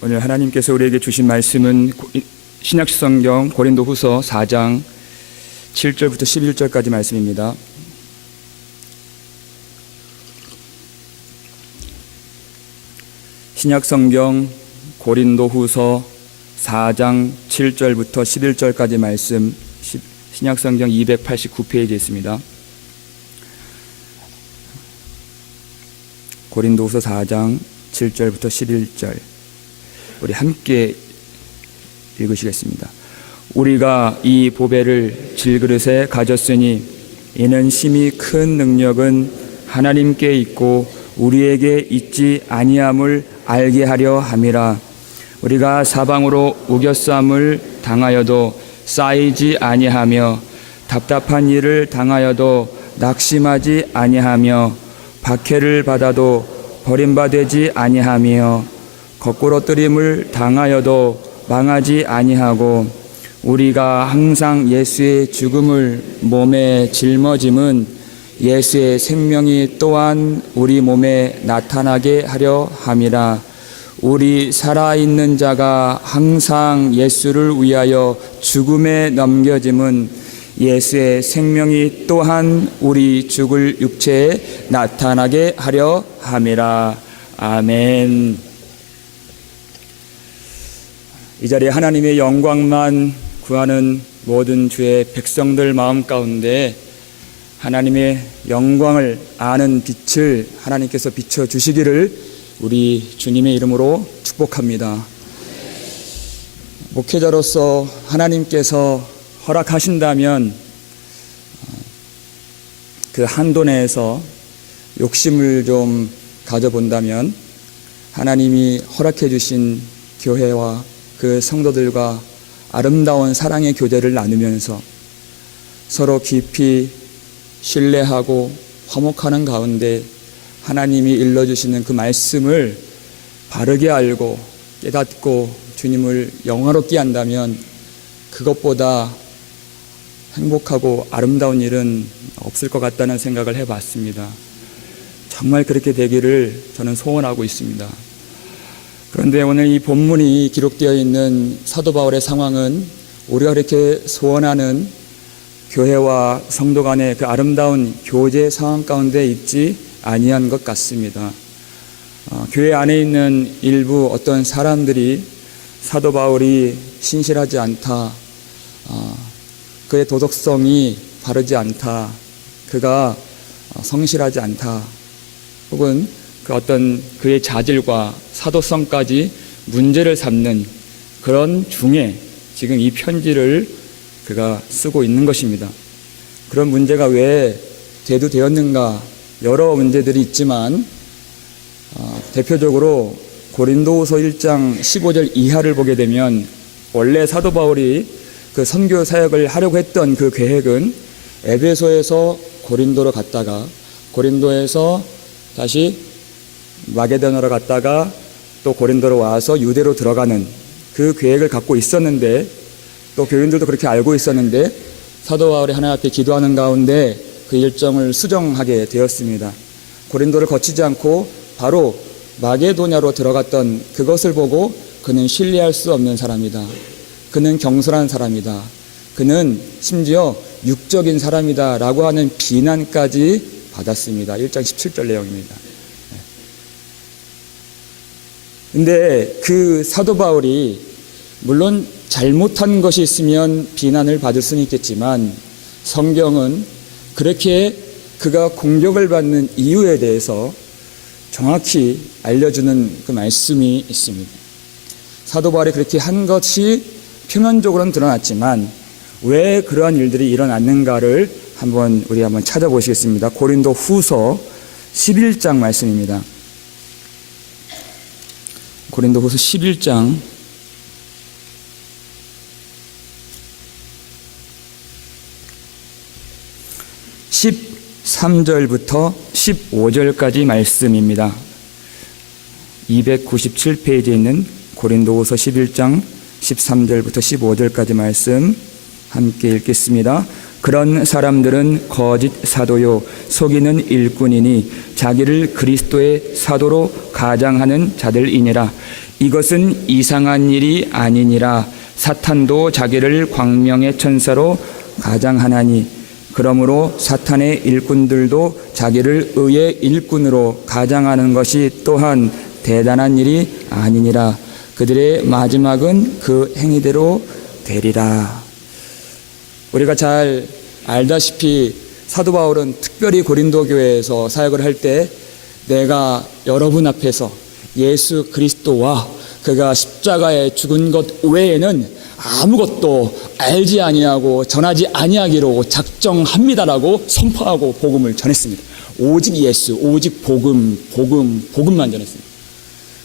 오늘 하나님께서 우리에게 주신 말씀은 신약성경 고린도후서 4장 7절부터 11절까지 말씀입니다. 신약성경 고린도후서 4장 7절부터 11절까지 말씀, 신약성경 289페이지에 있습니다. 고린도후서 4장 7절부터 11절 우리 함께 읽으시겠습니다. 우리가 이 보배를 질그릇에 가졌으니 이는 심히 큰 능력은 하나님께 있고 우리에게 있지 아니함을 알게 하려 함이라. 우리가 사방으로 우겨쌈을 당하여도 쌓이지 아니하며 답답한 일을 당하여도 낙심하지 아니하며 박해를 받아도 버림받지 아니하며 거꾸로 뜨림을 당하여도 망하지 아니하고 우리가 항상 예수의 죽음을 몸에 짊어짐은 예수의 생명이 또한 우리 몸에 나타나게 하려 함이라. 우리 살아있는 자가 항상 예수를 위하여 죽음에 넘겨짐은 예수의 생명이 또한 우리 죽을 육체에 나타나게 하려 함이라. 아멘. 이 자리에 하나님의 영광만 구하는 모든 주의 백성들 마음 가운데 하나님의 영광을 아는 빛을 하나님께서 비춰주시기를 우리 주님의 이름으로 축복합니다. 목회자로서 하나님께서 허락하신다면 그 한도 내에서 욕심을 좀 가져본다면 하나님이 허락해 주신 교회와 그 성도들과 아름다운 사랑의 교제를 나누면서 서로 깊이 신뢰하고 화목하는 가운데 하나님이 일러주시는 그 말씀을 바르게 알고 깨닫고 주님을 영화롭게 한다면 그것보다 행복하고 아름다운 일은 없을 것 같다는 생각을 해봤습니다. 정말 그렇게 되기를 저는 소원하고 있습니다. 그런데 오늘 이 본문이 기록되어 있는 사도 바울의 상황은 우리가 그렇게 소원하는 교회와 성도 간의 그 아름다운 교제 상황 가운데 있지 아니한 것 같습니다. 교회 안에 있는 일부 어떤 사람들이 사도 바울이 신실하지 않다, 그의 도덕성이 바르지 않다, 그가 성실하지 않다, 혹은 그 어떤 그의 자질과 사도성까지 문제를 삼는 그런 중에 지금 이 편지를 그가 쓰고 있는 것입니다. 그런 문제가 왜 대두되었는가? 여러 문제들이 있지만 대표적으로 고린도후서 1장 15절 이하를 보게 되면 원래 사도 바울이 그 선교 사역을 하려고 했던 그 계획은 에베소에서 고린도로 갔다가 고린도에서 다시 마게도냐로 갔다가 또 고린도로 와서 유대로 들어가는 그 계획을 갖고 있었는데 또 교인들도 그렇게 알고 있었는데 사도 바울이 하나님 앞에 기도하는 가운데 그 일정을 수정하게 되었습니다. 고린도를 거치지 않고 바로 마게도냐로 들어갔던 그것을 보고 그는 신뢰할 수 없는 사람이다. 그는 경솔한 사람이다. 그는 심지어 육적인 사람이다 라고 하는 비난까지 받았습니다. 1장 17절 내용입니다. 근데 그 사도 바울이 물론 잘못한 것이 있으면 비난을 받을 수는 있겠지만 성경은 그렇게 그가 공격을 받는 이유에 대해서 정확히 알려주는 그 말씀이 있습니다. 사도 바울이 그렇게 한 것이 표면적으로는 드러났지만 왜 그러한 일들이 일어났는가를 우리 한번 찾아보시겠습니다. 고린도 후서 11장 말씀입니다. 고린도 후서 11장 13절부터 15절까지 말씀입니다. 297페이지에 있는 고린도후서 11장 13절부터 15절까지 말씀 함께 읽겠습니다. 그런 사람들은 거짓 사도요 속이는 일꾼이니 자기를 그리스도의 사도로 가장하는 자들이니라. 이것은 이상한 일이 아니니라. 사탄도 자기를 광명의 천사로 가장하나니 그러므로 사탄의 일꾼들도 자기를 의의 일꾼으로 가장하는 것이 또한 대단한 일이 아니니라. 그들의 마지막은 그 행위대로 되리라. 우리가 잘 알다시피 사도 바울은 특별히 고린도 교회에서 사역을 할 때 내가 여러분 앞에서 예수 그리스도와 그가 십자가에 죽은 것 외에는 아무것도 알지 아니하고 전하지 아니하기로 작정합니다라고 선포하고 복음을 전했습니다. 오직 예수, 오직 복음만 전했습니다.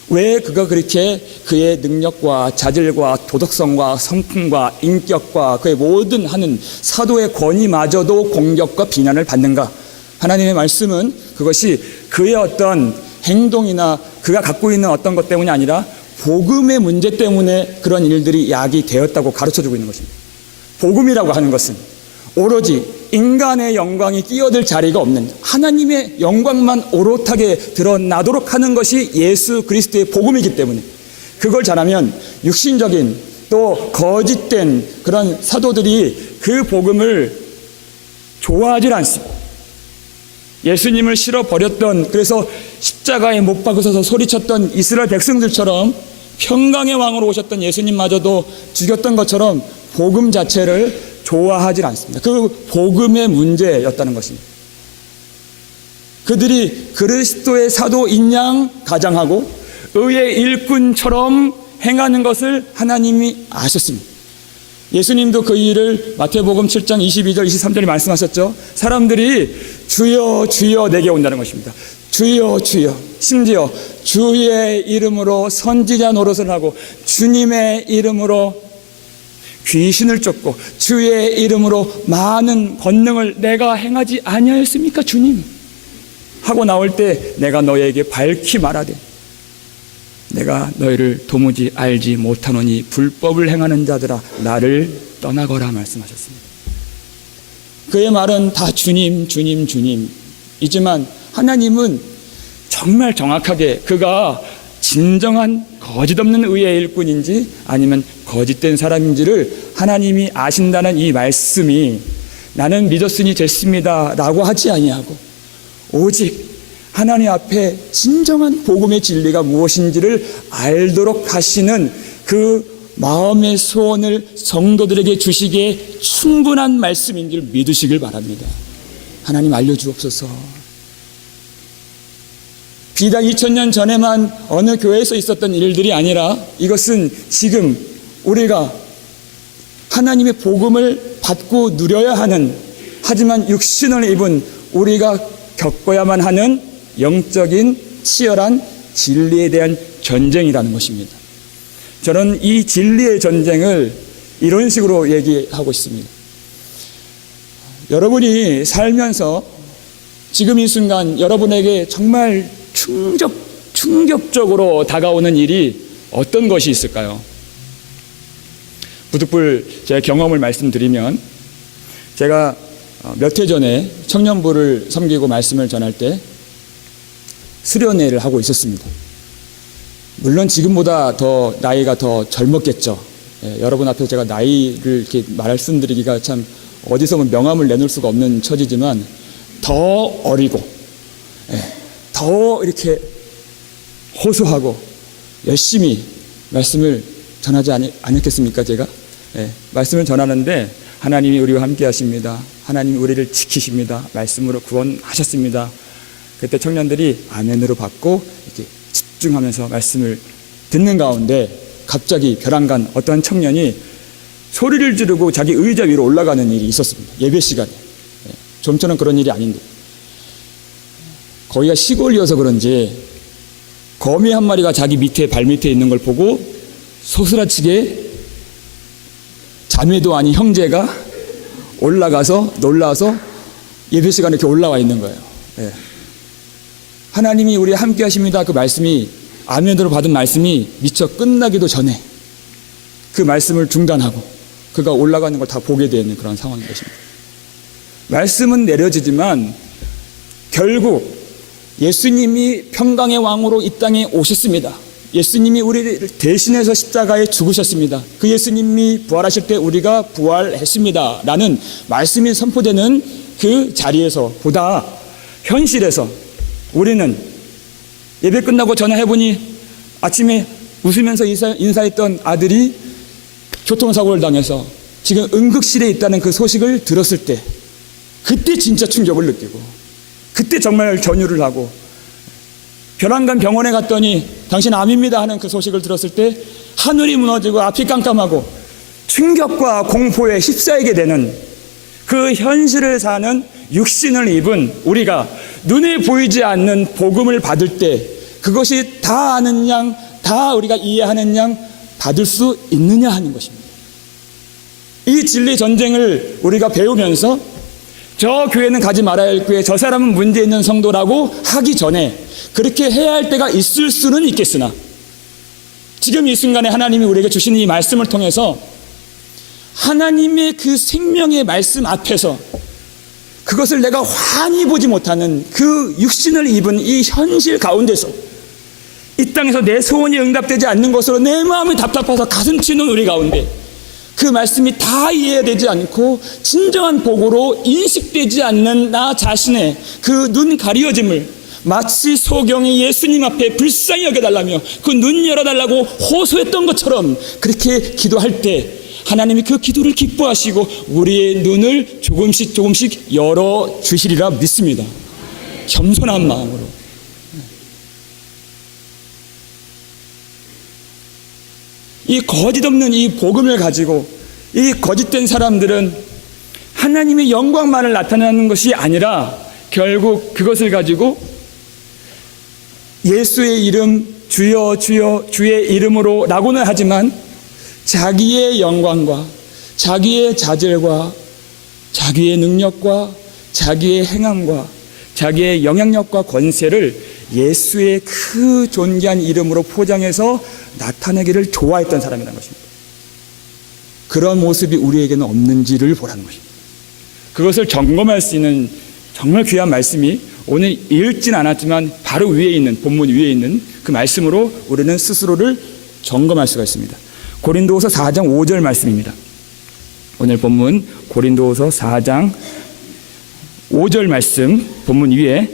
왜 그가 그렇게 그의 능력과 자질과 도덕성과 성품과 인격과 그의 모든 하는 사도의 권위마저도 공격과 비난을 받는가? 하나님의 말씀은 그것이 그의 어떤 행동이나 그가 갖고 있는 어떤 것 때문이 아니라 복음의 문제 때문에 그런 일들이 야기되었다고 가르쳐주고 있는 것입니다. 복음이라고 하는 것은 오로지 인간의 영광이 끼어들 자리가 없는 하나님의 영광만 오롯하게 드러나도록 하는 것이 예수 그리스도의 복음이기 때문에 그걸 잘하면 육신적인 또 거짓된 그런 사도들이 그 복음을 좋아하지 않습니다. 예수님을 실어버렸던, 그래서 십자가에 못 박으셔서 소리쳤던 이스라엘 백성들처럼 평강의 왕으로 오셨던 예수님마저도 죽였던 것처럼 복음 자체를 좋아하지 않습니다. 그 복음의 문제였다는 것입니다. 그들이 그리스도의 사도인 양 가장하고 의의 일꾼처럼 행하는 것을 하나님이 아셨습니다. 예수님도 그 일을 마태복음 7장 22절 23절에 말씀하셨죠. 사람들이 주여 주여 내게 온다는 것입니다. 주여 주여, 심지어 주의 이름으로 선지자 노릇을 하고 주님의 이름으로 귀신을 쫓고 주의 이름으로 많은 권능을 내가 행하지 아니하였습니까 주님? 하고 나올 때 내가 너에게 밝히 말하되 내가 너희를 도무지 알지 못하노니 불법을 행하는 자들아 나를 떠나거라 말씀하셨습니다. 그의 말은 다 주님 주님 주님이지만 하나님은 정말 정확하게 그가 진정한 거짓없는 의의 일꾼인지 아니면 거짓된 사람인지를 하나님이 아신다는 이 말씀이 나는 믿었으니 됐습니다 라고 하지 아니하고 오직 하나님 앞에 진정한 복음의 진리가 무엇인지를 알도록 하시는 그 마음의 소원을 성도들에게 주시기에 충분한 말씀인 줄 믿으시길 바랍니다. 하나님 알려주옵소서. 비단 2000년 전에만 어느 교회에서 있었던 일들이 아니라 이것은 지금 우리가 하나님의 복음을 받고 누려야 하는, 하지만 육신을 입은 우리가 겪어야만 하는 영적인 치열한 진리에 대한 전쟁이라는 것입니다. 저는 이 진리의 전쟁을 이런 식으로 얘기하고 있습니다. 여러분이 살면서 지금 이 순간 여러분에게 정말 충격적으로 다가오는 일이 어떤 것이 있을까요? 부득불 제 경험을 말씀드리면 제가 몇 해 전에 청년부를 섬기고 말씀을 전할 때 수련회를 하고 있었습니다. 물론 지금보다 더 나이가 더 젊었겠죠. 여러분 앞에서 제가 나이를 이렇게 말씀드리기가 참 어디서 명함을 내놓을 수가 없는 처지지만 더 어리고 더 이렇게 호소하고 열심히 말씀을 전하지 않았겠습니까? 제가 말씀을 전하는데 하나님이 우리와 함께 하십니다. 하나님이 우리를 지키십니다. 말씀으로 구원하셨습니다. 그때 청년들이 아멘으로 받고 이렇게 집중하면서 말씀을 듣는 가운데 갑자기 벼랑간 어떤 청년이 소리를 지르고 자기 의자 위로 올라가는 일이 있었습니다. 예배 시간에. 좀처럼 그런 일이 아닌데 거기가 시골이어서 그런지 거미 한 마리가 자기 밑에 발 밑에 있는 걸 보고 소스라치게 자매도 아닌 형제가 올라가서 놀라서 예배 시간에 이렇게 올라와 있는 거예요. 하나님이 우리 함께 하십니다. 그 말씀이 아멘으로 받은 말씀이 미처 끝나기도 전에 그 말씀을 중단하고 그가 올라가는 걸 다 보게 되는 그런 상황인 것입니다. 말씀은 내려지지만 결국 예수님이 평강의 왕으로 이 땅에 오셨습니다. 예수님이 우리를 대신해서 십자가에 죽으셨습니다. 그 예수님이 부활하실 때 우리가 부활했습니다 라는 말씀이 선포되는 그 자리에서 보다 현실에서 우리는 예배 끝나고 전화해보니 아침에 웃으면서 인사했던 아들이 교통사고를 당해서 지금 응급실에 있다는 그 소식을 들었을 때 그때 진짜 충격을 느끼고 그때 정말 전율을 하고 별안간 병원에 갔더니 당신 암입니다 하는 그 소식을 들었을 때 하늘이 무너지고 앞이 깜깜하고 충격과 공포에 휩싸이게 되는 그 현실을 사는 육신을 입은 우리가 눈에 보이지 않는 복음을 받을 때 그것이 다 아는 양, 다 우리가 이해하는 양 받을 수 있느냐 하는 것입니다. 이 진리 전쟁을 우리가 배우면서 저 교회는 가지 말아야 할 교회, 저 사람은 문제 있는 성도라고 하기 전에 그렇게 해야 할 때가 있을 수는 있겠으나 지금 이 순간에 하나님이 우리에게 주신 이 말씀을 통해서 하나님의 그 생명의 말씀 앞에서 그것을 내가 환히 보지 못하는 그 육신을 입은 이 현실 가운데서 이 땅에서 내 소원이 응답되지 않는 것으로 내 마음이 답답해서 가슴 치는 우리 가운데 그 말씀이 다 이해되지 않고 진정한 복으로 인식되지 않는 나 자신의 그 눈 가리워짐을 마치 소경이 예수님 앞에 불쌍히 여겨달라며 그 눈 열어달라고 호소했던 것처럼 그렇게 기도할 때 하나님이 그 기도를 기뻐하시고 우리의 눈을 조금씩 열어주시리라 믿습니다. 겸손한 마음으로. 이 거짓 없는 이 복음을 가지고 이 거짓된 사람들은 하나님의 영광만을 나타내는 것이 아니라 결국 그것을 가지고 예수의 이름 주여 주여 주의 이름으로 라고는 하지만 자기의 영광과 자기의 자질과 자기의 능력과 자기의 행함과 자기의 영향력과 권세를 예수의 그 존귀한 이름으로 포장해서 나타내기를 좋아했던 사람이라는 것입니다. 그런 모습이 우리에게는 없는지를 보라는 것입니다. 그것을 점검할 수 있는 정말 귀한 말씀이 오늘 읽진 않았지만 바로 위에 있는 본문 위에 있는 그 말씀으로 우리는 스스로를 점검할 수가 있습니다. 고린도후서 4장 5절 말씀입니다. 오늘 본문 고린도후서 4장 5절 말씀 본문 위에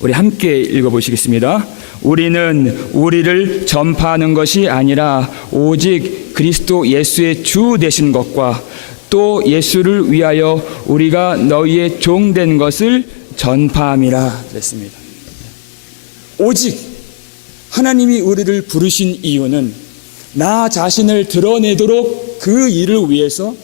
우리 함께 읽어보시겠습니다. 우리는 우리를 전파하는 것이 아니라 오직 그리스도 예수의 주 되신 것과 또 예수를 위하여 우리가 너희의 종 된 것을 전파함이라 그랬습니다. 오직 하나님이 우리를 부르신 이유는 나 자신을 드러내도록 그 일을 위해서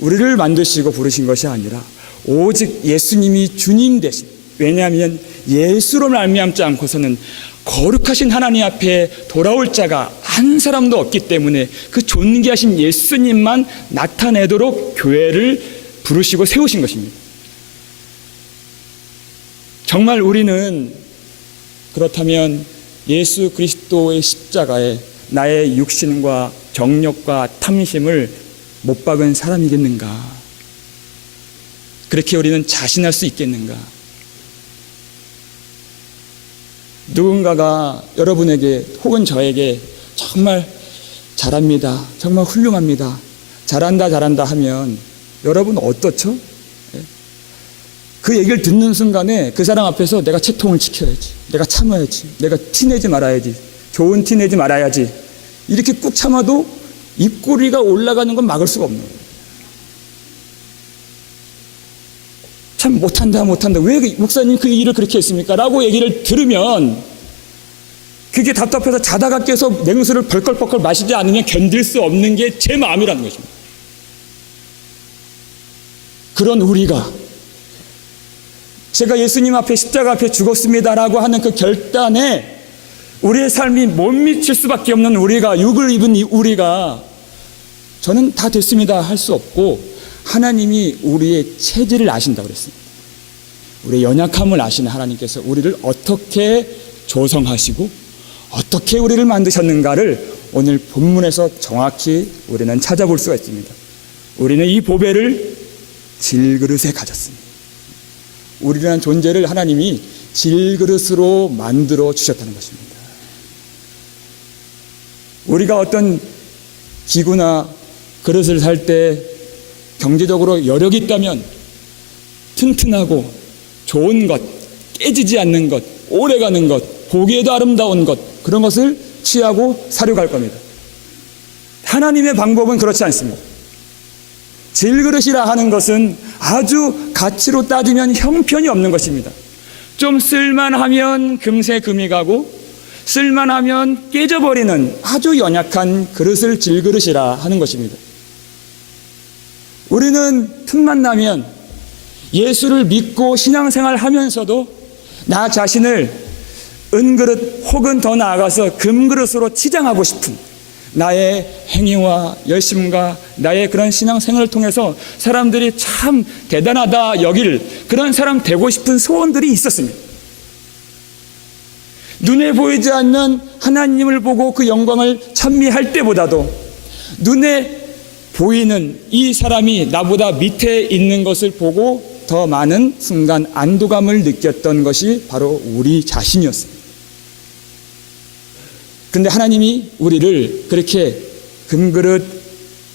우리를 만드시고 부르신 것이 아니라 오직 예수님이 주님 되신, 왜냐하면 예수로 말미암지 않고서는 거룩하신 하나님 앞에 돌아올 자가 한 사람도 없기 때문에 그 존귀하신 예수님만 나타내도록 교회를 부르시고 세우신 것입니다. 정말 우리는 그렇다면 예수 그리스도의 십자가에 나의 육신과 정욕과 탐심을 못 박은 사람이겠는가? 그렇게 우리는 자신할 수 있겠는가? 누군가가 여러분에게 혹은 저에게 정말 잘합니다, 정말 훌륭합니다, 잘한다 하면 여러분 어떻죠? 그 얘기를 듣는 순간에 그 사람 앞에서 내가 채통을 지켜야지, 내가 참아야지, 내가 티내지 말아야지, 좋은 티내지 말아야지, 이렇게 꾹 참아도 입꼬리가 올라가는 건 막을 수가 없는 거예요. 참 못한다 왜 목사님 그 일을 그렇게 했습니까? 라고 얘기를 들으면 그게 답답해서 자다가 깨서 냉수를 벌컥벌컥 마시지 않으면 견딜 수 없는 게 제 마음이라는 것입니다. 그런 우리가 제가 예수님 앞에 십자가 앞에 죽었습니다라고 하는 그 결단에 우리의 삶이 못 미칠 수밖에 없는 우리가, 육을 입은 우리가 저는 다 됐습니다 할 수 없고, 하나님이 우리의 체질을 아신다고 그랬습니다. 우리의 연약함을 아시는 하나님께서 우리를 어떻게 조성하시고 어떻게 우리를 만드셨는가를 오늘 본문에서 정확히 우리는 찾아볼 수가 있습니다. 우리는 이 보배를 질그릇에 가졌습니다. 우리라는 존재를 하나님이 질그릇으로 만들어 주셨다는 것입니다. 우리가 어떤 기구나 그릇을 살 때 경제적으로 여력이 있다면 튼튼하고 좋은 것, 깨지지 않는 것, 오래가는 것, 보기에도 아름다운 것, 그런 것을 취하고 사려고 할 겁니다. 하나님의 방법은 그렇지 않습니다. 질그릇이라 하는 것은 아주 가치로 따지면 형편이 없는 것입니다. 좀 쓸만하면 금세 금이 가고 쓸만하면 깨져버리는 아주 연약한 그릇을 질그릇이라 하는 것입니다. 우리는 틈만 나면 예수를 믿고 신앙생활 하면서도 나 자신을 은그릇 혹은 더 나아가서 금그릇으로 치장하고 싶은 나의 행위와 열심과 나의 그런 신앙생활을 통해서 사람들이 참 대단하다 여길 그런 사람 되고 싶은 소원들이 있었습니다. 눈에 보이지 않는 하나님을 보고 그 영광을 찬미할 때보다도 눈에 보이는 이 사람이 나보다 밑에 있는 것을 보고 더 많은 순간 안도감을 느꼈던 것이 바로 우리 자신이었습니다. 그런데 하나님이 우리를 그렇게 금그릇,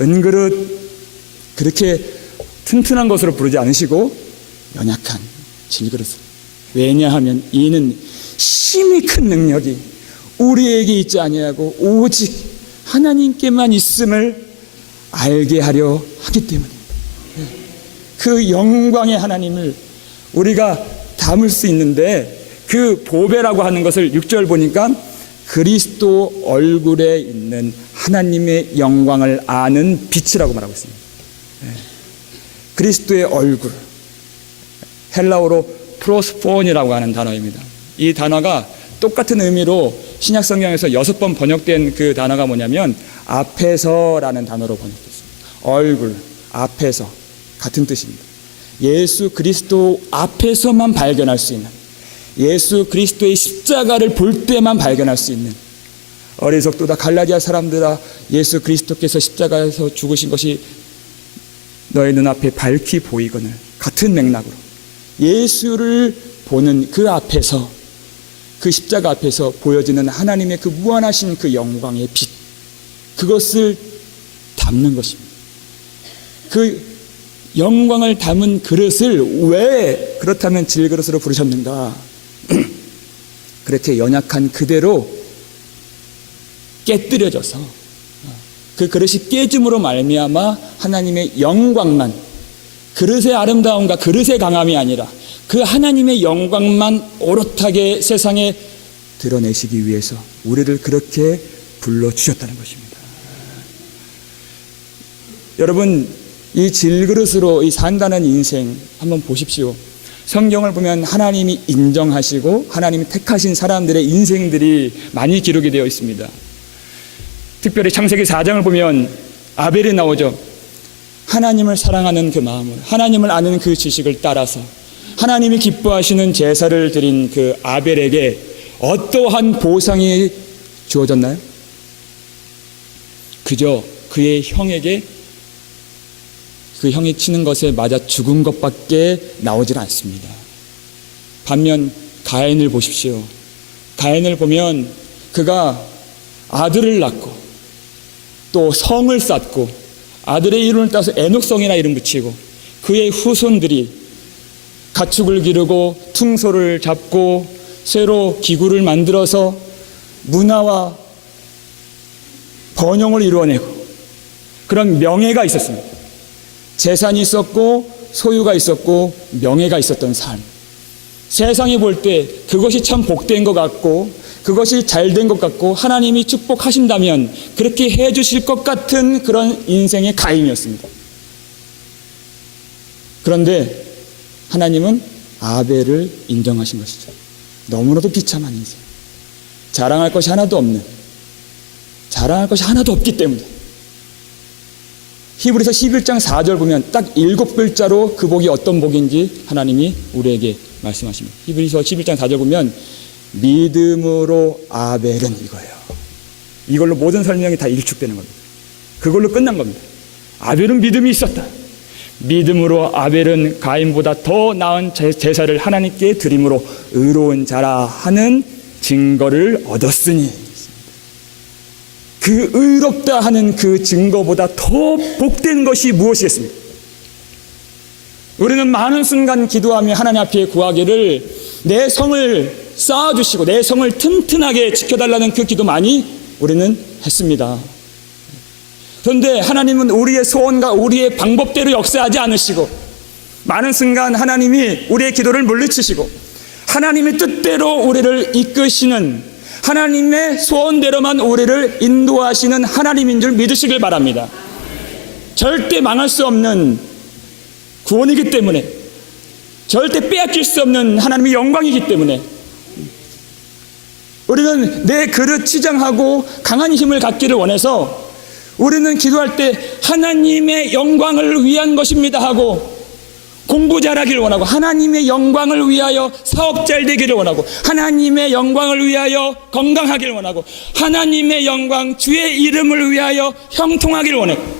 은그릇 그렇게 튼튼한 것으로 부르지 않으시고 연약한 질그릇을. 왜냐하면 이는 심히 큰 능력이 우리에게 있지 아니하고 오직 하나님께만 있음을 알게 하려 하기 때문에 그 영광의 하나님을 우리가 담을 수 있는데 그 보배라고 하는 것을 6절 보니까 그리스도 얼굴에 있는 하나님의 영광을 아는 빛이라고 말하고 있습니다. 그리스도의 얼굴, 헬라어로 프로스폰이라고 하는 단어입니다. 이 단어가 똑같은 의미로 신약 성경에서 6번 번역된 그 단어가 뭐냐면 앞에서라는 단어로 번역됐습니다. 얼굴, 앞에서 같은 뜻입니다. 예수 그리스도 앞에서만 발견할 수 있는, 예수 그리스도의 십자가를 볼 때만 발견할 수 있는, 어리석도다 갈라디아 사람들아 예수 그리스도께서 십자가에서 죽으신 것이 너의 눈앞에 밝히 보이거늘, 같은 맥락으로 예수를 보는 그 앞에서, 그 십자가 앞에서 보여지는 하나님의 그 무한하신 그 영광의 빛, 그것을 담는 것입니다. 그 영광을 담은 그릇을 왜 그렇다면 질그릇으로 부르셨는가? 그렇게 연약한 그대로 깨뜨려져서 그 그릇이 깨짐으로 말미암아 하나님의 영광만, 그릇의 아름다움과 그릇의 강함이 아니라 그 하나님의 영광만 오롯하게 세상에 드러내시기 위해서 우리를 그렇게 불러주셨다는 것입니다. 여러분, 이 질그릇으로 이 산다는 인생 한번 보십시오. 성경을 보면 하나님이 인정하시고 하나님이 택하신 사람들의 인생들이 많이 기록이 되어 있습니다. 특별히 창세기 4장을 보면 아벨이 나오죠. 하나님을 사랑하는 그 마음을, 하나님을 아는 그 지식을 따라서 하나님이 기뻐하시는 제사를 드린 그 아벨에게 어떠한 보상이 주어졌나요? 그저 그의 형에게 그 형이 치는 것에 맞아 죽은 것밖에 나오질 않습니다. 반면 가인을 보십시오. 가인을 보면 그가 아들을 낳고 또 성을 쌓고 아들의 이름을 따서 에녹성이라 이름 붙이고 그의 후손들이 가축을 기르고 퉁소를 잡고 새로 기구를 만들어서 문화와 번영을 이루어내고 그런 명예가 있었습니다. 재산이 있었고 소유가 있었고 명예가 있었던 삶. 세상이 볼 때 그것이 참 복된 것 같고 그것이 잘된 것 같고 하나님이 축복하신다면 그렇게 해주실 것 같은 그런 인생의 가인이었습니다. 그런데 하나님은 아벨을 인정하신 것이죠. 너무나도 비참한 인생, 자랑할 것이 하나도 없는, 자랑할 것이 하나도 없기 때문에 히브리서 11장 4절 보면 딱 7글자로 그 복이 어떤 복인지 하나님이 우리에게 말씀하십니다. 히브리서 11장 4절 보면 믿음으로 아벨은 이거예요. 이걸로 모든 설명이 다 일축되는 겁니다. 그걸로 끝난 겁니다. 아벨은 믿음이 있었다. 믿음으로 아벨은 가인보다 더 나은 제사를 하나님께 드림으로 의로운 자라 하는 증거를 얻었으니, 그 의롭다 하는 그 증거보다 더 복된 것이 무엇이겠습니까? 우리는 많은 순간 기도하며 하나님 앞에 구하기를 내 성을 쌓아주시고 내 성을 튼튼하게 지켜달라는 그 기도 많이 우리는 했습니다. 그런데 하나님은 우리의 소원과 우리의 방법대로 역사하지 않으시고, 많은 순간 하나님이 우리의 기도를 물리치시고 하나님의 뜻대로 우리를 이끄시는, 하나님의 소원대로만 우리를 인도하시는 하나님인 줄 믿으시길 바랍니다. 절대 망할 수 없는 구원이기 때문에, 절대 빼앗길 수 없는 하나님의 영광이기 때문에 우리는 내 그릇 치장하고 강한 힘을 갖기를 원해서 우리는 기도할 때 하나님의 영광을 위한 것입니다 하고, 공부 잘하기를 원하고, 하나님의 영광을 위하여 사업 잘 되기를 원하고, 하나님의 영광을 위하여 건강하기를 원하고, 하나님의 영광 주의 이름을 위하여 형통하기를 원해요.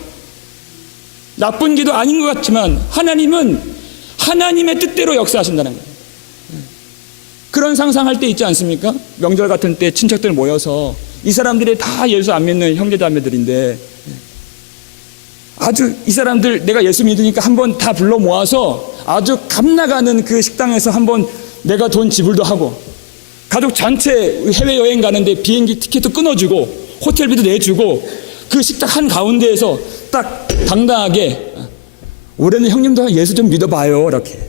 나쁜 기도 아닌 것 같지만 하나님은 하나님의 뜻대로 역사하신다는 거예요. 그런 상상할 때 있지 않습니까? 명절 같은 때 친척들 모여서, 이 사람들이 다 예수 안 믿는 형제자매들인데 아주 이 사람들 내가 예수 믿으니까 한번 다 불러 모아서 아주 값나가는 그 식당에서 한번 내가 돈 지불도 하고, 가족 전체 해외여행 가는데 비행기 티켓도 끊어주고 호텔비도 내주고, 그 식당 한가운데에서 딱 당당하게 올해는 형님도 예수 좀 믿어봐요, 이렇게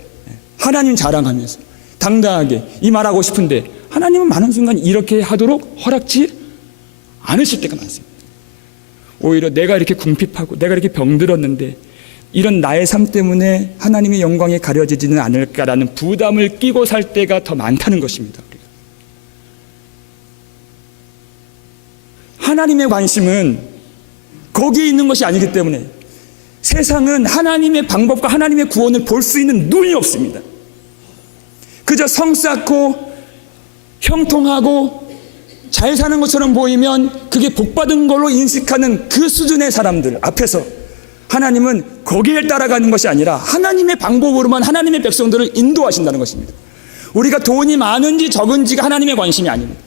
하나님 자랑하면서 당당하게 이 말하고 싶은데, 하나님은 많은 순간 이렇게 하도록 허락지 않으실 때가 많습니다. 오히려 내가 이렇게 궁핍하고 내가 이렇게 병들었는데 이런 나의 삶 때문에 하나님의 영광이 가려지지는 않을까라는 부담을 끼고 살 때가 더 많다는 것입니다. 하나님의 관심은 거기에 있는 것이 아니기 때문에, 세상은 하나님의 방법과 하나님의 구원을 볼 수 있는 눈이 없습니다. 그저 성 쌓고 형통하고 잘 사는 것처럼 보이면 그게 복받은 걸로 인식하는 그 수준의 사람들 앞에서 하나님은 거기를 따라가는 것이 아니라 하나님의 방법으로만 하나님의 백성들을 인도하신다는 것입니다. 우리가 돈이 많은지 적은지가 하나님의 관심이 아닙니다.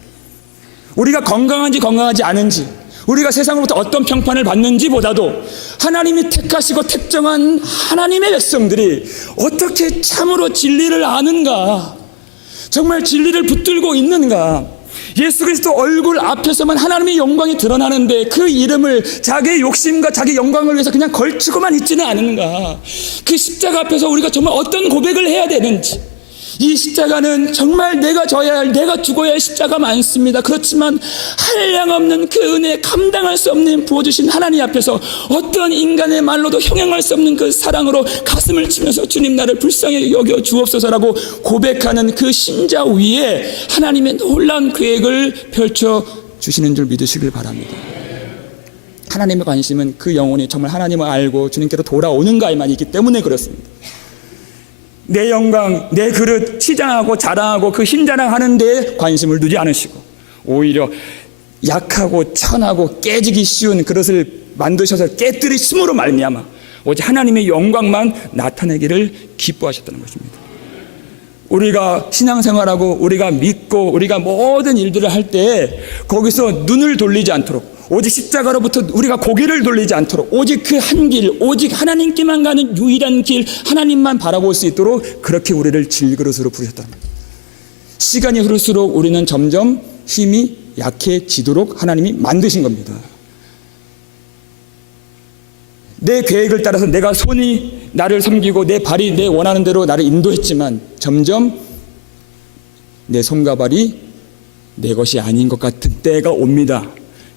우리가 건강한지 건강하지 않은지, 우리가 세상으로부터 어떤 평판을 받는지 보다도 하나님이 택하시고 택정한 하나님의 백성들이 어떻게 참으로 진리를 아는가, 정말 진리를 붙들고 있는가, 예수 그리스도 얼굴 앞에서만 하나님의 영광이 드러나는데 그 이름을 자기의 욕심과 자기 영광을 위해서 그냥 걸치고만 있지는 않은가, 그 십자가 앞에서 우리가 정말 어떤 고백을 해야 되는지, 이 십자가는 정말 내가 져야 할, 내가 죽어야 할 십자가 많습니다. 그렇지만 한량없는 그 은혜, 감당할 수 없는 부어주신 하나님 앞에서 어떤 인간의 말로도 형용할 수 없는 그 사랑으로 가슴을 치면서 주님 나를 불쌍히 여겨 주옵소서라고 고백하는 그 심자 위에 하나님의 놀라운 계획을 펼쳐주시는 줄 믿으시길 바랍니다. 하나님의 관심은 그 영혼이 정말 하나님을 알고 주님께로 돌아오는가에만 있기 때문에 그렇습니다. 내 영광, 내 그릇 치장하고 자랑하고 그 힘 자랑하는 데에 관심을 두지 않으시고, 오히려 약하고 천하고 깨지기 쉬운 그릇을 만드셔서 깨뜨리심으로 말미암아 오직 하나님의 영광만 나타내기를 기뻐하셨다는 것입니다. 우리가 신앙생활하고 우리가 믿고 우리가 모든 일들을 할 때 거기서 눈을 돌리지 않도록, 오직 십자가로부터 우리가 고개를 돌리지 않도록, 오직 그 한 길, 오직 하나님께만 가는 유일한 길, 하나님만 바라볼 수 있도록 그렇게 우리를 질그릇으로 부르셨다는 겁니다. 시간이 흐를수록 우리는 점점 힘이 약해지도록 하나님이 만드신 겁니다. 내 계획을 따라서 내가 손이 나를 섬기고 내 발이 내 원하는 대로 나를 인도했지만 점점 내 손과 발이 내 것이 아닌 것 같은 때가 옵니다.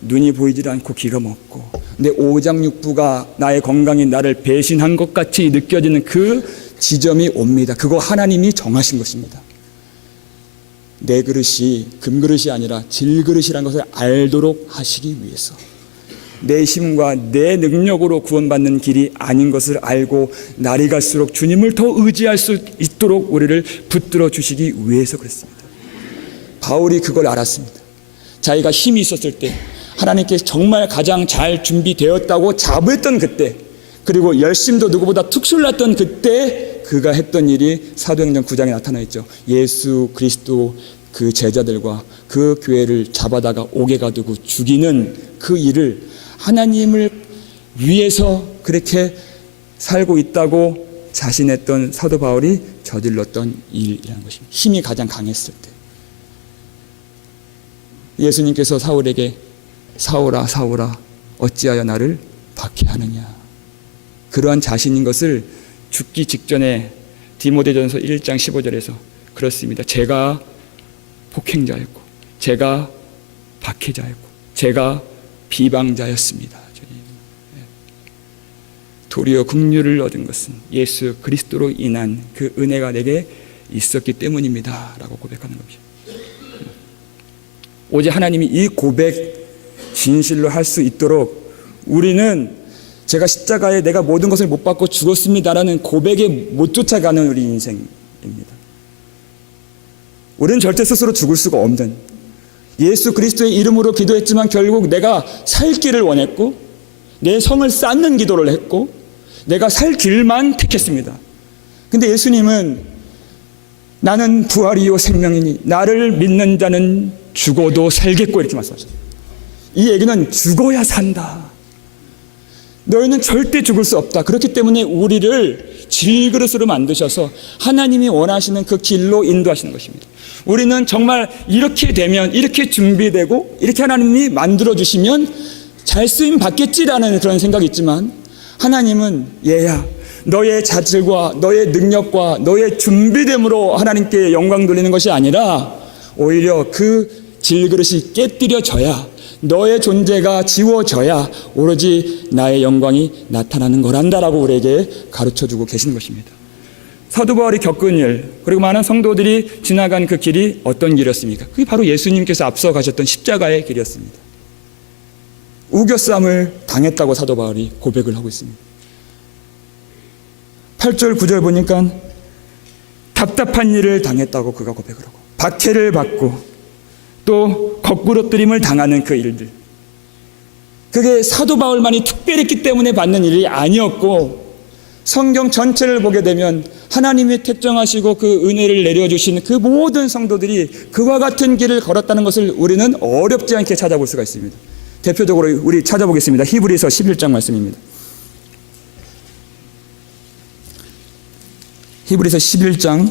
눈이 보이질 않고 귀가 먹고 내 오장육부가 나의 건강이 나를 배신한 것 같이 느껴지는 그 지점이 옵니다. 그거 하나님이 정하신 것입니다. 내 그릇이 금그릇이 아니라 질그릇이라는 것을 알도록 하시기 위해서, 내 힘과 내 능력으로 구원받는 길이 아닌 것을 알고 날이 갈수록 주님을 더 의지할 수 있도록 우리를 붙들어 주시기 위해서 그랬습니다. 바울이 그걸 알았습니다. 자기가 힘이 있었을 때, 하나님께 정말 가장 잘 준비되었다고 자부했던 그때, 그리고 열심도 누구보다 특출났던 그때 그가 했던 일이 사도행전 9장에 나타나 있죠. 예수 그리스도 그 제자들과 그 교회를 잡아다가 옥에 가두고 죽이는 그 일을 하나님을 위해서 그렇게 살고 있다고 자신했던 사도 바울이 저질렀던 일이라는 것입니다. 힘이 가장 강했을 때 예수님께서 사울에게 사울아 사울아 어찌하여 나를 박해하느냐, 그러한 자신인 것을 죽기 직전에 디모데전서 1장 15절에서 그렇습니다. 제가 폭행자였고 제가 박해자였고 제가 비방자였습니다. 도리어 긍휼을 얻은 것은 예수 그리스도로 인한 그 은혜가 내게 있었기 때문입니다 라고 고백하는 겁니다. 오직 하나님이 이 고백 진실로 할 수 있도록 우리는 제가 십자가에 내가 모든 것을 못 받고 죽었습니다라는 고백에 못 쫓아가는 우리 인생입니다. 우리는 절대 스스로 죽을 수가 없는, 예수 그리스도의 이름으로 기도했지만 결국 내가 살 길을 원했고 내 성을 쌓는 기도를 했고 내가 살 길만 택했습니다. 근데 예수님은 나는 부활이요 생명이니 나를 믿는 자는 죽어도 살겠고 이렇게 말씀하셨어요. 이 얘기는 죽어야 산다. 너희는 절대 죽을 수 없다. 그렇기 때문에 우리를 질그릇으로 만드셔서 하나님이 원하시는 그 길로 인도하시는 것입니다. 우리는 정말 이렇게 되면, 이렇게 준비되고 이렇게 하나님이 만들어주시면 잘 쓰임 받겠지라는 그런 생각이 있지만 하나님은 얘야 너의 자질과 너의 능력과 너의 준비됨으로 하나님께 영광 돌리는 것이 아니라 오히려 그 질그릇이 깨뜨려져야, 너의 존재가 지워져야 오로지 나의 영광이 나타나는 거란다라고 우리에게 가르쳐주고 계시는 것입니다. 사도 바울이 겪은 일, 그리고 많은 성도들이 지나간 그 길이 어떤 길이었습니까? 그게 바로 예수님께서 앞서 가셨던 십자가의 길이었습니다. 우겨쌈을 당했다고 사도 바울이 고백을 하고 있습니다. 8절 9절 보니까 답답한 일을 당했다고 그가 고백을 하고, 박해를 받고 또 거꾸러뜨림을 당하는 그 일들, 그게 사도 바울만이 특별했기 때문에 받는 일이 아니었고 성경 전체를 보게 되면 하나님이 택정하시고 그 은혜를 내려주신 그 모든 성도들이 그와 같은 길을 걸었다는 것을 우리는 어렵지 않게 찾아볼 수가 있습니다. 대표적으로 우리 찾아보겠습니다. 히브리서 11장 말씀입니다. 히브리서 11장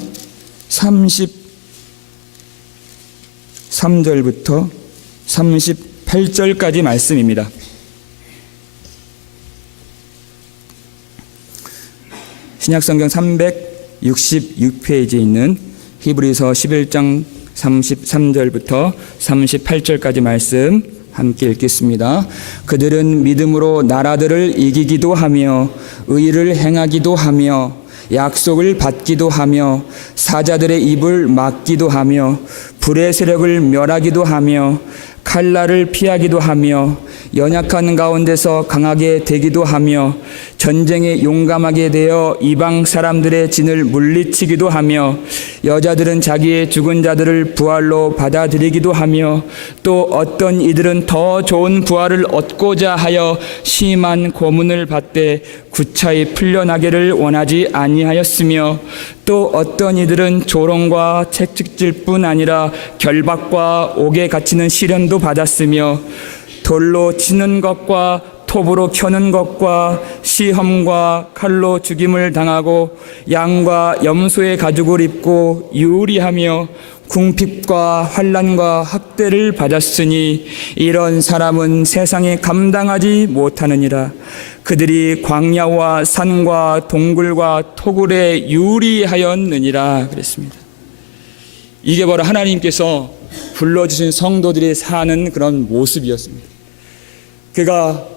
33절부터 38절까지 말씀입니다. 신약성경 366페이지에 있는 히브리서 11장 33절부터 38절까지 말씀 함께 읽겠습니다. 그들은 믿음으로 나라들을 이기기도 하며 의를 행하기도 하며 약속을 받기도 하며 사자들의 입을 막기도 하며 불의 세력을 멸하기도 하며 칼날을 피하기도 하며 연약한 가운데서 강하게 되기도 하며 전쟁에 용감하게 되어 이방 사람들의 진을 물리치기도 하며 여자들은 자기의 죽은 자들을 부활로 받아들이기도 하며 또 어떤 이들은 더 좋은 부활을 얻고자 하여 심한 고문을 받되 구차히 풀려나기를 원하지 아니하였으며 또 어떤 이들은 조롱과 채찍질 뿐 아니라 결박과 옥에 갇히는 시련도 받았으며 돌로 치는 것과 톱으로 켜는 것과 시험과 칼로 죽임을 당하고 양과 염소의 가죽을 입고 유리하며 궁핍과 환난과 학대를 받았으니 이런 사람은 세상에 감당하지 못하느니라. 그들이 광야와 산과 동굴과 토굴에 유리하였느니라 그랬습니다. 이게 바로 하나님께서 불러주신 성도들이 사는 그런 모습이었습니다. 그가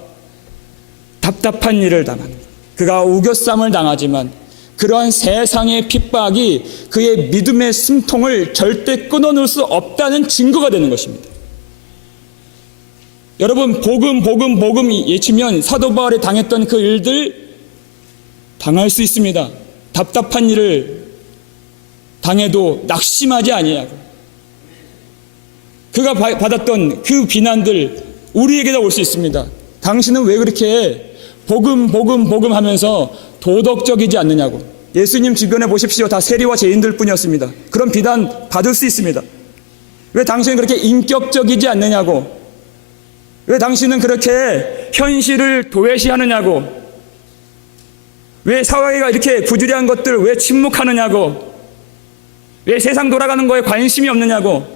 답답한 일을 당하는, 그가 우겨쌈을 당하지만 그러한 세상의 핍박이 그의 믿음의 숨통을 절대 끊어놓을 수 없다는 증거가 되는 것입니다. 여러분, 복음 외치면 사도 바울이 당했던 그 일들 당할 수 있습니다. 답답한 일을 당해도 낙심하지 아니하고 그가 받았던 그 비난들 우리에게도 올 수 있습니다. 당신은 왜 그렇게 복음 하면서 도덕적이지 않느냐고. 예수님 주변에 보십시오. 다 세리와 죄인들 뿐이었습니다. 그런 비난 받을 수 있습니다. 왜 당신은 그렇게 인격적이지 않느냐고. 왜 당신은 그렇게 현실을 도외시하느냐고. 왜 사회가 이렇게 부주의한 것들 왜 침묵하느냐고. 왜 세상 돌아가는 거에 관심이 없느냐고.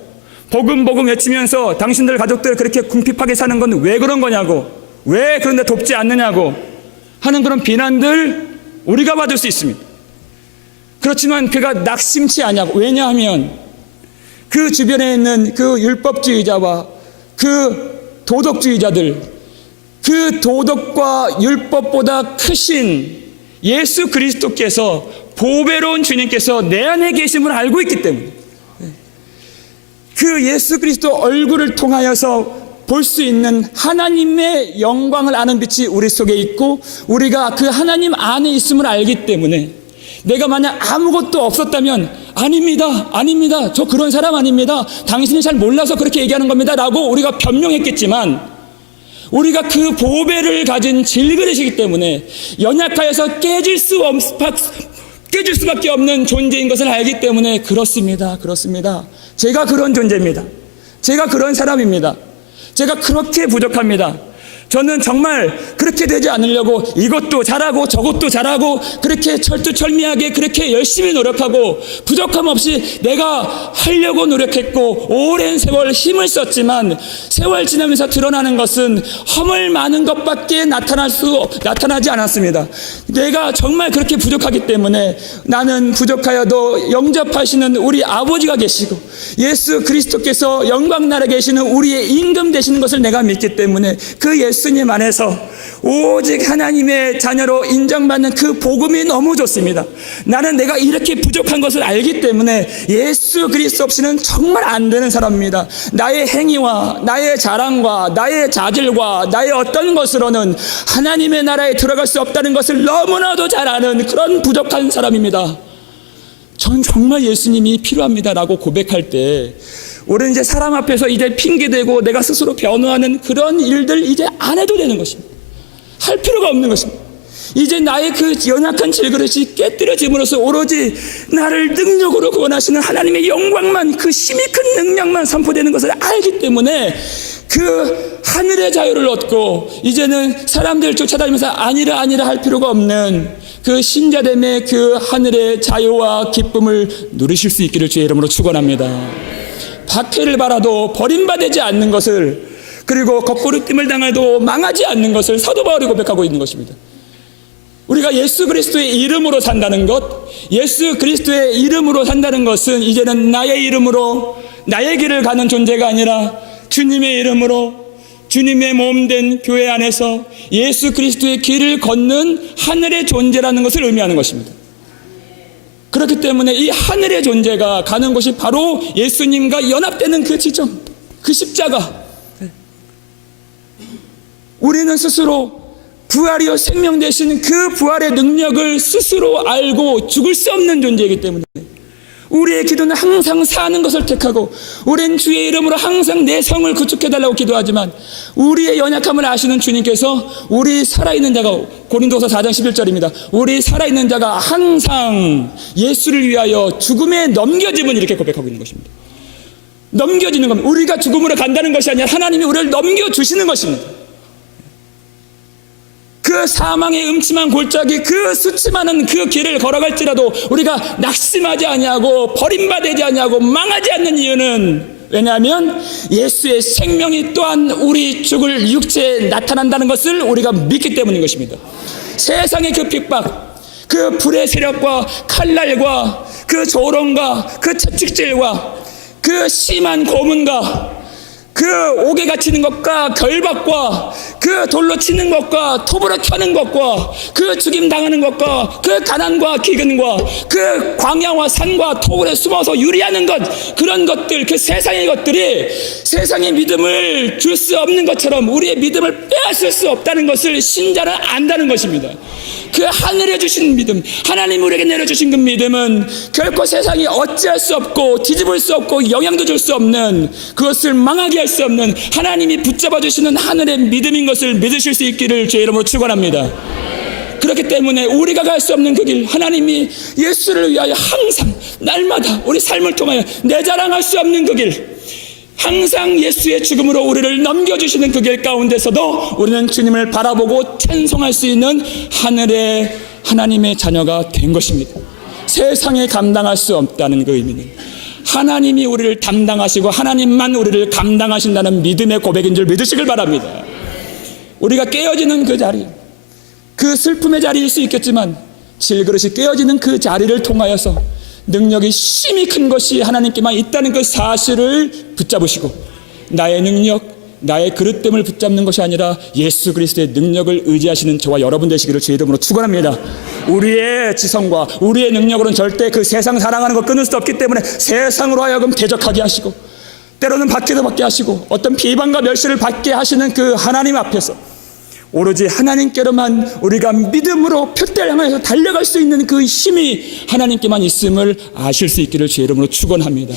복음 외치면서 당신들 가족들 그렇게 궁핍하게 사는 건 왜 그런 거냐고. 왜 그런데 돕지 않느냐고 하는 그런 비난들 우리가 받을 수 있습니다. 그렇지만 그가 낙심치 않냐고. 왜냐하면 그 주변에 있는 그 율법주의자와 그 도덕주의자들, 그 도덕과 율법보다 크신 예수 그리스도께서, 보배로운 주님께서 내 안에 계심을 알고 있기 때문에 그 예수 그리스도 얼굴을 통하여서 볼 수 있는 하나님의 영광을 아는 빛이 우리 속에 있고, 우리가 그 하나님 안에 있음을 알기 때문에 내가 만약 아무것도 없었다면 아닙니다. 저 그런 사람 아닙니다. 당신이 잘 몰라서 그렇게 얘기하는 겁니다. 라고 우리가 변명했겠지만, 우리가 그 보배를 가진 질그릇이기 때문에 연약하여서 깨질 수밖에 없는 존재인 것을 알기 때문에 그렇습니다. 제가 그런 존재입니다. 제가 그런 사람입니다. 제가 그렇게 부족합니다. 저는 정말 그렇게 되지 않으려고 이것도 잘하고 저것도 잘하고 그렇게 철두철미하게 그렇게 열심히 노력하고 부족함 없이 내가 하려고 노력했고 오랜 세월 힘을 썼지만, 세월 지나면서 드러나는 것은 허물 많은 것밖에 나타나지 않았습니다. 내가 정말 그렇게 부족하기 때문에 나는 부족하여도 영접하시는 우리 아버지가 계시고 예수 그리스도께서 영광 나라에 계시는 우리의 임금 되시는 것을 내가 믿기 때문에 그 예수님 안에서 오직 하나님의 자녀로 인정받는 그 복음이 너무 좋습니다. 나는 내가 이렇게 부족한 것을 알기 때문에 예수 그리스도 없이는 정말 안 되는 사람입니다. 나의 행위와 나의 자랑과 나의 자질과 나의 어떤 것으로는 하나님의 나라에 들어갈 수 없다는 것을 너무나도 잘 아는 그런 부족한 사람입니다. 전 정말 예수님이 필요합니다라고 고백할 때 우리는 이제 사람 앞에서 이제 핑계대고 내가 스스로 변호하는 그런 일들 이제 안 해도 되는 것입니다. 할 필요가 없는 것입니다. 이제 나의 그 연약한 질그릇이 깨뜨려짐으로써 오로지 나를 능력으로 구원하시는 하나님의 영광만, 그 힘이 큰 능력만 선포되는 것을 알기 때문에 그 하늘의 자유를 얻고 이제는 사람들 쫓아다니면서 아니라 할 필요가 없는 그 신자됨의 그 하늘의 자유와 기쁨을 누리실 수 있기를 주의 이름으로 축원합니다. 박해를 받아도 버림받지 않는 것을, 그리고 거꾸로짐을 당해도 망하지 않는 것을 사도 바울이 고백하고 있는 것입니다. 우리가 예수 그리스도의 이름으로 산다는 것, 예수 그리스도의 이름으로 산다는 것은 이제는 나의 이름으로 나의 길을 가는 존재가 아니라 주님의 이름으로 주님의 몸된 교회 안에서 예수 그리스도의 길을 걷는 하늘의 존재라는 것을 의미하는 것입니다. 그렇기 때문에 이 하늘의 존재가 가는 곳이 바로 예수님과 연합되는 그 지점, 그 십자가. 우리는 스스로 부활이요 생명 되신 그 부활의 능력을 스스로 알고 죽을 수 없는 존재이기 때문에 우리의 기도는 항상 사는 것을 택하고, 우린 주의 이름으로 항상 내 성을 구축해달라고 기도하지만, 우리의 연약함을 아시는 주님께서 우리 살아있는 자가, 고린도서 4장 11절입니다. 우리 살아있는 자가 항상 예수를 위하여 죽음에 넘겨짐은, 이렇게 고백하고 있는 것입니다. 넘겨지는 겁니다. 우리가 죽음으로 간다는 것이 아니라 하나님이 우리를 넘겨주시는 것입니다. 그 사망의 음침한 골짜기, 그 수치많은 그 길을 걸어갈지라도 우리가 낙심하지 아니하고 버림받지 아니하고 망하지 않는 이유는, 왜냐하면 예수의 생명이 또한 우리 죽을 육체에 나타난다는 것을 우리가 믿기 때문인 것입니다. 세상의 그 핍박, 그 불의 세력과 칼날과 그 조롱과 그 채찍질과 그 심한 고문과 그 옥에 갇히는 것과 결박과 그 돌로 치는 것과 톱으로 켜는 것과 그 죽임 당하는 것과 그 가난과 기근과 그 광야와 산과 토굴에 숨어서 유리하는 것, 그런 것들, 그 세상의 것들이 세상의 믿음을 줄 수 없는 것처럼 우리의 믿음을 빼앗을 수 없다는 것을 신자는 안다는 것입니다. 그 하늘에 주신 믿음, 하나님 우리에게 내려주신 그 믿음은 결코 세상이 어찌할 수 없고 뒤집을 수 없고 영향도 줄 수 없는, 그것을 망하게 할 수 없는 하나님이 붙잡아 주시는 하늘의 믿음인 것을 믿으실 수 있기를 주의 이름으로 축원합니다. 그렇기 때문에 우리가 갈 수 없는 그 길, 하나님이 예수를 위하여 항상 날마다 우리 삶을 통하여 내 자랑할 수 없는 그 길, 항상 예수의 죽음으로 우리를 넘겨주시는 그 길 가운데서도 우리는 주님을 바라보고 찬송할 수 있는 하늘의 하나님의 자녀가 된 것입니다. 세상에 감당할 수 없다는 그 의미는 하나님이 우리를 담당하시고 하나님만 우리를 감당하신다는 믿음의 고백인 줄 믿으시길 바랍니다. 우리가 깨어지는 그 자리, 그 슬픔의 자리일 수 있겠지만 질그릇이 깨어지는 그 자리를 통하여서 능력이 심히 큰 것이 하나님께만 있다는 그 사실을 붙잡으시고, 나의 능력, 나의 그릇됨을 붙잡는 것이 아니라 예수 그리스도의 능력을 의지하시는 저와 여러분 되시기를 주의 이름으로 축원합니다. 우리의 지성과 우리의 능력으로는 절대 그 세상 사랑하는 것 끊을 수 없기 때문에 세상으로 하여금 대적하게 하시고 때로는 받기도 받게 하시고 어떤 비방과 멸시를 받게 하시는 그 하나님 앞에서 오로지 하나님께로만 우리가 믿음으로 표대를 향해서 달려갈 수 있는 그 힘이 하나님께만 있음을 아실 수 있기를 주의 이름으로 축원합니다.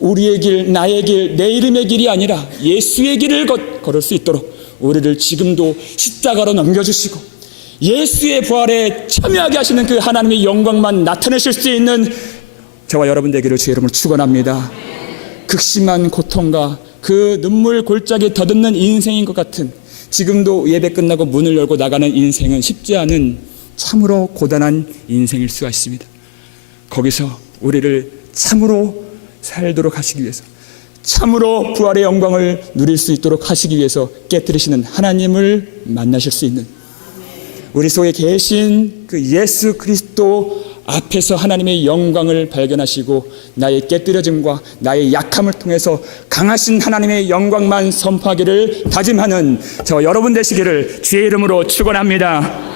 우리의 길, 나의 길, 내 이름의 길이 아니라 예수의 길을 걸을 수 있도록 우리를 지금도 십자가로 넘겨주시고 예수의 부활에 참여하게 하시는 그 하나님의 영광만 나타내실 수 있는 저와 여러분 되기를 주의 이름으로 축원합니다. 극심한 고통과 그 눈물 골짜기 더듬는 인생인 것 같은, 지금도 예배 끝나고 문을 열고 나가는 인생은 쉽지 않은 참으로 고단한 인생일 수가 있습니다. 거기서 우리를 참으로 살도록 하시기 위해서, 참으로 부활의 영광을 누릴 수 있도록 하시기 위해서 깨뜨리시는 하나님을 만나실 수 있는, 우리 속에 계신 그 예수 그리스도 앞에서 하나님의 영광을 발견하시고 나의 깨뜨려짐과 나의 약함을 통해서 강하신 하나님의 영광만 선포하기를 다짐하는 저 여러분 되시기를 주의 이름으로 축원합니다.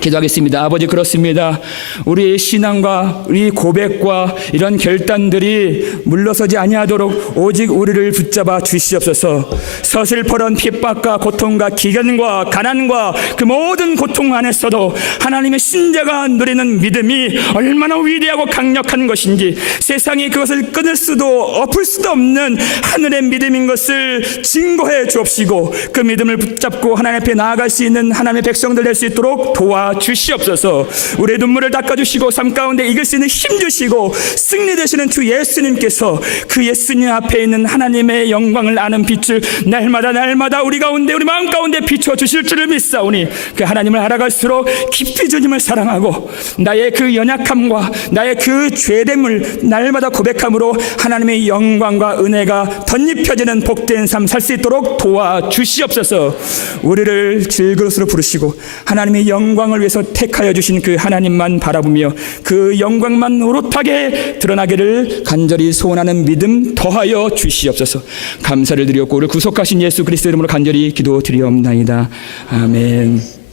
기도하겠습니다. 아버지, 그렇습니다. 우리의 신앙과 우리 고백과 이런 결단들이 물러서지 아니하도록 오직 우리를 붙잡아 주시옵소서. 서슬퍼런 핍박과 고통과 기근과 가난과 그 모든 고통 안에서도 하나님의 신자가 누리는 믿음이 얼마나 위대하고 강력한 것인지, 세상이 그것을 끊을 수도 엎을 수도 없는 하늘의 믿음인 것을 증거해 주옵시고 그 믿음을 붙잡고 하나님 앞에 나아갈 수 있는 하나님의 백성들 될 수 있도록 도와주시옵소서. 우리의 눈물을 닦아주시고 삶 가운데 이길 수 있는 힘 주시고 승리 되시는 주 예수님께서 그 예수님 앞에 있는 하나님의 영광을 아는 빛을 날마다 우리 가운데, 우리 마음 가운데 비춰주실 줄을 믿사오니 그 하나님을 알아갈수록 깊이 주님을 사랑하고 나의 그 연약함과 나의 그 죄됨을 날마다 고백함으로 하나님의 영광과 은혜가 덧입혀지는 복된 삶 살 수 있도록 도와주시옵소서. 우리를 질그릇으로 부르시고 하나님의 영광을 위해서 택하여 주신 그 하나님만 바라보며 그 영광만 노릇하게 드러나기를 간절히 소원하는 믿음 더하여 주시옵소서. 감사를 드렸고 우리를 구속하신 예수 그리스도 이름으로 간절히 기도드리옵나이다. 아멘.